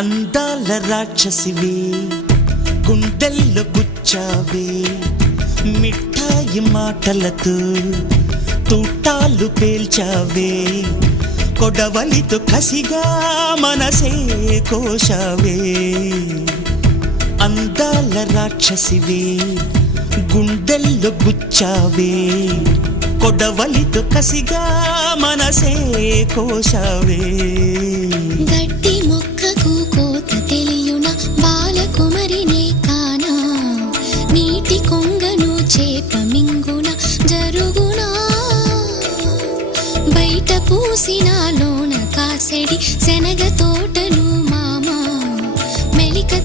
అందాల రాక్షసివే గుండెల్లో గుచ్చావే మిఠాయి మాటలతో తూటాలు పేల్చావే కొడవలితో కసిగా మనసే కోశావే అందాల రాక్షసివే గుండెల్లో గుచ్చావే కొడవలితో కసిగా మనసే కోశావే